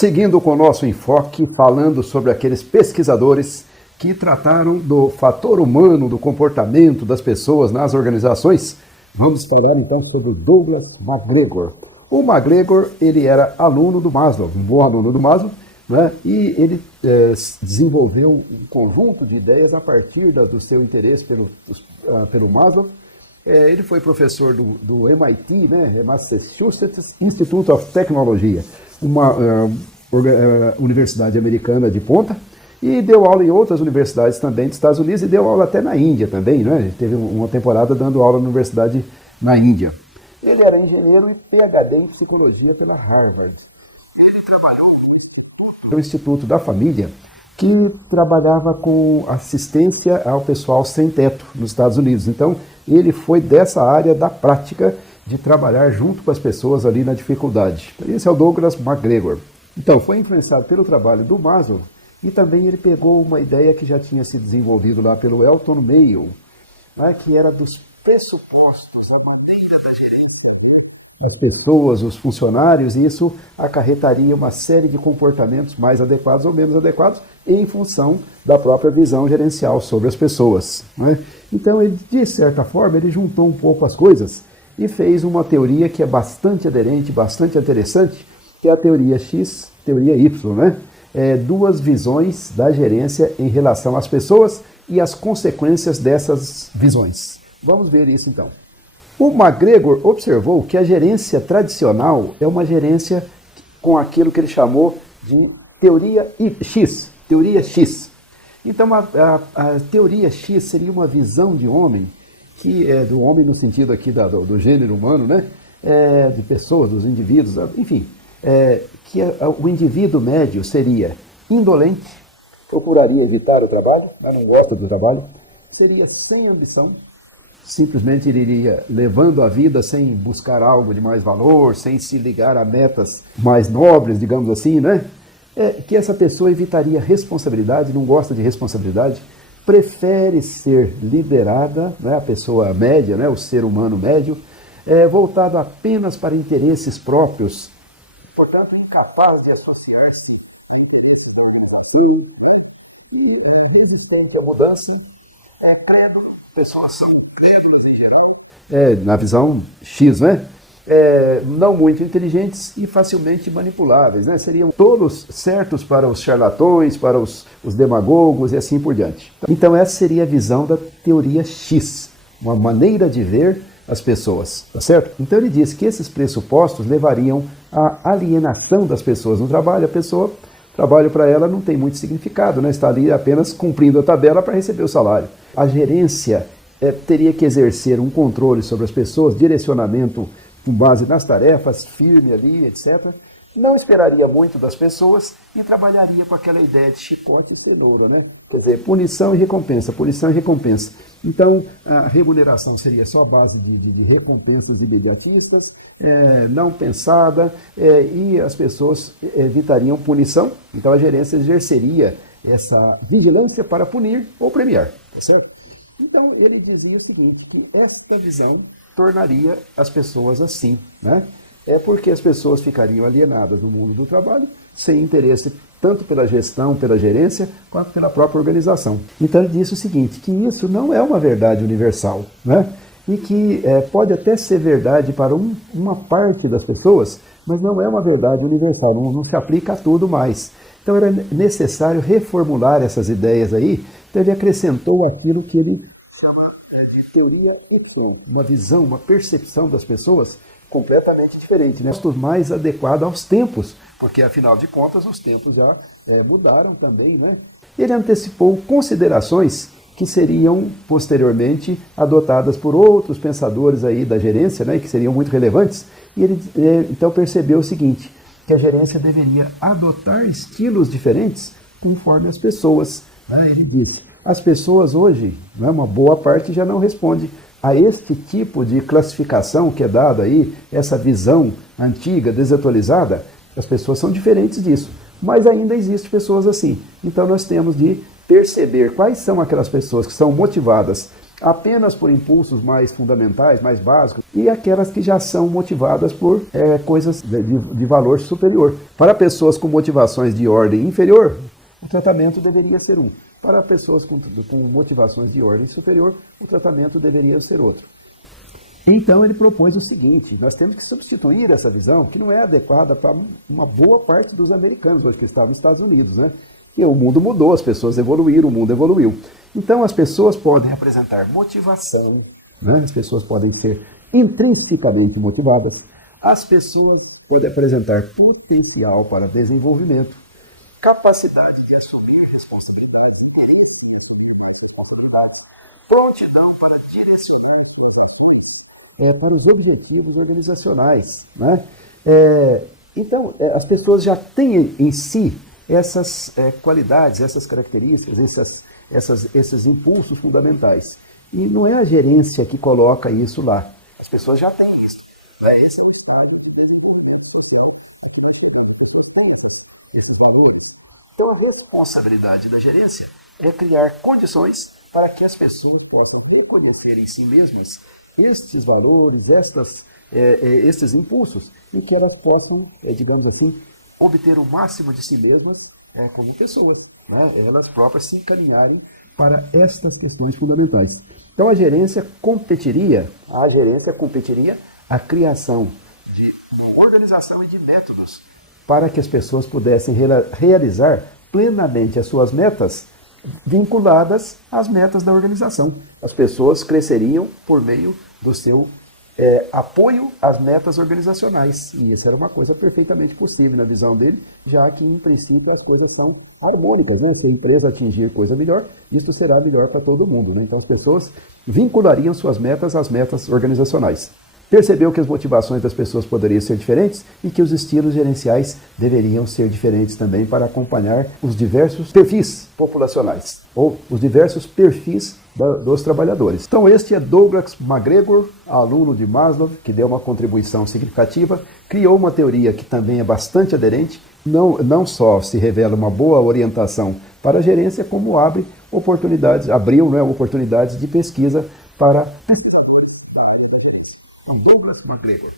Seguindo com o nosso enfoque, falando sobre aqueles pesquisadores que trataram do fator humano, do comportamento das pessoas nas organizações, vamos falar então sobre o Douglas McGregor. O McGregor, ele era aluno do Maslow, um bom aluno do Maslow, né? E ele desenvolveu um conjunto de ideias a partir do seu interesse pelo Maslow. Ele foi professor do MIT, né? Massachusetts Institute of Technology, uma universidade americana de ponta, e deu aula em outras universidades também dos Estados Unidos e deu aula até na Índia também, né? Ele teve uma temporada dando aula na universidade na Índia. Ele era engenheiro e PhD em psicologia pela Harvard. Ele trabalhou no Instituto da Família, que trabalhava com assistência ao pessoal sem teto nos Estados Unidos. Então, ele foi dessa área da prática de trabalhar junto com as pessoas ali na dificuldade. Esse é o Douglas McGregor. Então, foi influenciado pelo trabalho do Maslow e também ele pegou uma ideia que já tinha sido desenvolvida lá pelo Elton Mayo, né, que era dos pressupostos, a maneira da gerência das pessoas, os funcionários, e isso acarretaria uma série de comportamentos mais adequados ou menos adequados em função da própria visão gerencial sobre as pessoas, né? Então, ele, de certa forma, ele juntou um pouco as coisas e fez uma teoria que é bastante aderente, bastante interessante, que é a teoria X, teoria Y, né? Duas visões da gerência em relação às pessoas e as consequências dessas visões. Vamos ver isso então. O McGregor observou que a gerência tradicional é uma gerência com aquilo que ele chamou de teoria X, teoria X. Então a teoria X seria uma visão de homem, que é do homem no sentido aqui do gênero humano, né? De pessoas, dos indivíduos, enfim. Que o indivíduo médio seria indolente, procuraria evitar o trabalho, mas não gosta do trabalho, seria sem ambição, simplesmente ele iria levando a vida sem buscar algo de mais valor, sem se ligar a metas mais nobres, digamos assim, né? Que essa pessoa evitaria responsabilidade, não gosta de responsabilidade, prefere ser liderada, né? A pessoa média, né? O ser humano médio, voltado apenas para interesses próprios, portanto, incapaz de associar-se a mudança, credo, pessoas são crédulas em geral, na visão X, né? Não muito inteligentes e facilmente manipuláveis, né? Seriam todos certos para os charlatões, para os demagogos e assim por diante. Então, essa seria a visão da teoria X, uma maneira de ver as pessoas, tá certo? Então ele diz que esses pressupostos levariam à alienação das pessoas no trabalho. A pessoa, trabalho para ela não tem muito significado, né? Está ali apenas cumprindo a tabela para receber o salário. A gerência teria que exercer um controle sobre as pessoas, direcionamento com base nas tarefas, firme ali, etc. Não esperaria muito das pessoas e trabalharia com aquela ideia de chicote e cenoura, né? Quer dizer, punição e recompensa, punição e recompensa. Então, a remuneração seria só a base de recompensas imediatistas, não pensada, e as pessoas evitariam punição. Então, a gerência exerceria essa vigilância para punir ou premiar, tá certo? Então, ele dizia o seguinte, que esta visão tornaria as pessoas assim, né? Porque as pessoas ficariam alienadas do mundo do trabalho, sem interesse tanto pela gestão, pela gerência, quanto pela própria organização. Então ele disse o seguinte, que isso não é uma verdade universal, né? E que pode até ser verdade para uma parte das pessoas, mas não é uma verdade universal, não se aplica a tudo mais. Então era necessário reformular essas ideias aí, então ele acrescentou aquilo que ele chama de teoria Y, uma visão, uma percepção das pessoas completamente diferente, né? Mais adequado aos tempos, porque afinal de contas os tempos já mudaram também, né? Ele antecipou considerações que seriam posteriormente adotadas por outros pensadores aí da gerência, né? Que seriam muito relevantes, e ele então percebeu o seguinte, que a gerência deveria adotar estilos diferentes conforme as pessoas, né? Ele disse, as pessoas hoje, né, uma boa parte já não responde a este tipo de classificação que é dada aí, essa visão antiga, desatualizada, as pessoas são diferentes disso, mas ainda existem pessoas assim. Então nós temos de perceber quais são aquelas pessoas que são motivadas apenas por impulsos mais fundamentais, mais básicos, e aquelas que já são motivadas por coisas de valor superior. Para pessoas com motivações de ordem inferior, o tratamento deveria ser um. Para pessoas com motivações de ordem superior, o tratamento deveria ser outro. Então ele propôs o seguinte: nós temos que substituir essa visão, que não é adequada para uma boa parte dos americanos hoje que estavam nos Estados Unidos, né? E o mundo mudou, as pessoas evoluíram, o mundo evoluiu. Então as pessoas podem apresentar motivação, né? As pessoas podem ser intrinsecamente motivadas, as pessoas podem apresentar potencial para desenvolvimento, capacidade de assumir responsabilidades, prontidão para direcionar para os objetivos organizacionais, né? Então, as pessoas já têm em si essas qualidades, essas características, esses impulsos fundamentais. E não é a gerência que coloca isso lá. As pessoas já têm isso. Então, a responsabilidade da gerência é criar condições para que as pessoas possam reconhecer em si mesmas estes valores, estes impulsos, e que elas possam, digamos assim, obter o máximo de si mesmas como pessoas, né? Elas próprias se encaminharem para estas questões fundamentais. Então a gerência competiria a criação de uma organização e de métodos para que as pessoas pudessem realizar plenamente as suas metas vinculadas às metas da organização. As pessoas cresceriam por meio do seu apoio às metas organizacionais. E isso era uma coisa perfeitamente possível na visão dele, já que, em princípio, as coisas são harmônicas, né? Se a empresa atingir coisa melhor, isso será melhor para todo mundo, né? Então, as pessoas vinculariam suas metas às metas organizacionais. Percebeu que as motivações das pessoas poderiam ser diferentes e que os estilos gerenciais deveriam ser diferentes também para acompanhar os diversos perfis populacionais, ou os diversos perfis dos trabalhadores. Então este é Douglas MacGregor, aluno de Maslow, que deu uma contribuição significativa, criou uma teoria que também é bastante aderente, não só se revela uma boa orientação para a gerência, como abriu oportunidades de pesquisa para Douglas MacGregor.